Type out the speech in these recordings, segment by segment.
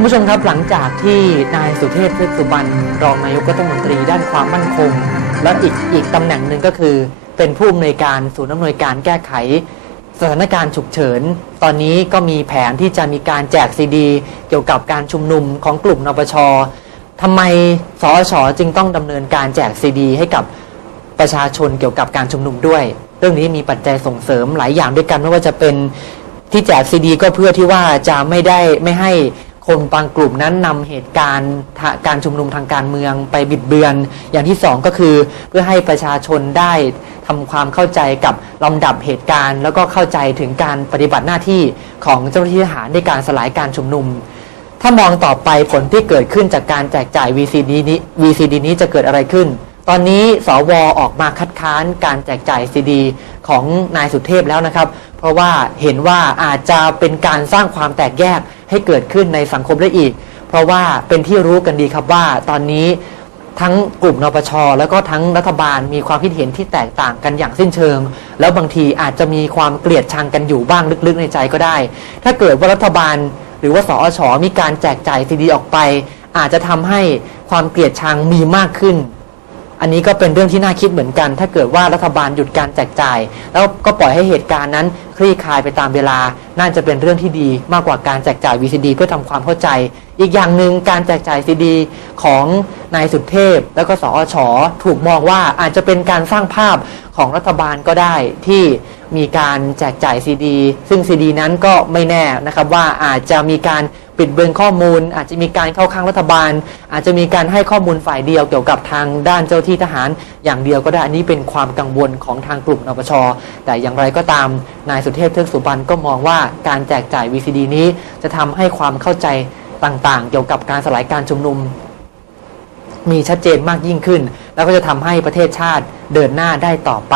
คุณผู้ชมครับหลังจากที่นายสุเทพเทือกสุบรรณรองนายกรัฐมนตรีด้านความมั่นคง และอีกอีกตำแหน่งหนึ่งก็คือ เป็นผู้อำนวยการศูนย์อำนวยการแก้ไข สถานการณ์ฉุกเฉิน ตอนนี้ก็มีแผนที่จะมีการแจกซีดี เกี่ยวกับการชุมนุมของกลุ่มนปชทำไมสอชจึงต้องดำเนินการแจกซีดี ให้กับประชาชนเกี่ยวกับการชุมนุมด้วย เรื่องนี้มีปัจจัยส่งเสริมหลายอย่างด้วยกันไม่ว่าจะเป็นที่แจกซีดี ก็เพื่อที่ว่าจะไม่ได้ไม่ให้ คนบางกลุ่มนั้นนำเหตุการณ์การชุมนุมทางการเมืองไปบิดเบือน อย่างที่สองก็คือ เพื่อให้ประชาชนได้ทำความเข้าใจกับลำดับเหตุการณ์ แล้วก็เข้าใจถึงการปฏิบัติหน้าที่ของเจ้าหน้าที่ทหารในการสลายการชุมนุม ถ้ามองต่อไปผลที่เกิดขึ้นจากการแจกจ่าย VCD นี้ VCD นี้จะเกิดอะไรขึ้น ตอนนี้สวออกมาคัดค้านการแจกจ่ายซีดีของนายสุเทพแล้วนะครับ เพราะว่าเห็นว่าอาจจะเป็นการสร้างความแตกแยกให้เกิดขึ้นในสังคมได้อีก เพราะว่าเป็นที่รู้กันดีครับว่าตอนนี้ทั้งกลุ่มนปช แล้วก็ทั้งรัฐบาลมีความคิดเห็นที่แตกต่างกันอย่างสิ้นเชิง แล้วบางทีอาจจะมีความเกลียดชังกันอยู่บ้างลึกๆในใจก็ได้ ถ้าเกิดว่ารัฐบาลหรือว่าสอชมีการแจกจ่ายซีดีออกไป อาจจะทำให้ความเกลียดชังมีมากขึ้น อันนี้ก็เป็นเรื่องที่น่าคิดเหมือนกัน ถ้าเกิดว่ารัฐบาลหยุดการแจกจ่าย แล้วก็ปล่อยให้เหตุการณ์นั้นคลี่คลายไปตามเวลา น่าจะเป็นเรื่องที่ดีมากกว่าการแจกจ่าย VCD เพื่อทำความเข้าใจ อีกอย่างหนึ่งการแจกจ่ายซีดีของ นายสุเทพ แล้วก็สอชถูกมองว่าอาจจะเป็นการสร้างภาพของรัฐบาลก็ได้ที่มีการแจกจ่ายซีดี ซึ่งซีดีนั้นก็ไม่แน่นะครับว่าอาจจะมีการปิดเบือนข้อมูล อาจจะมีการเข้าข้างรัฐบาล อาจจะมีการให้ข้อมูลฝ่ายเดียวเกี่ยวกับทางด้านเจ้าที่ทหาร อย่างเดียวก็ได้อันนี้เป็นความกังวลของทางกลุ่มนปช แต่อย่างไรก็ตามนายสุเทพเทือกสุบรรณก็มองว่าการแจกจ่าย VCD นี้จะทำให้ความเข้าใจต่างๆ เกี่ยวกับการสลายการชุมนุม มีชัดเจนมากยิ่งขึ้น แล้วก็จะทำให้ประเทศชาติเดินหน้าได้ต่อไป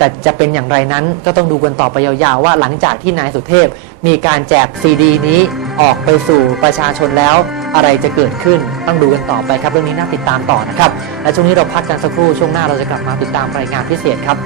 แต่จะเป็นอย่างไรนั้นก็ต้องดูกันต่อไปยาวๆว่าหลังจากที่นายสุเทพ มีการแจกซีดี นี้ออกไปสู่ประชาชนแล้ว อะไรจะเกิดขึ้นต้องดูกันต่อไปครับเรื่องนี้น่าติดตามต่อนะครับและช่วงนี้เราพักกันสักครู่ช่วงหน้าเราจะกลับมาติดตามรายงานพิเศษครับ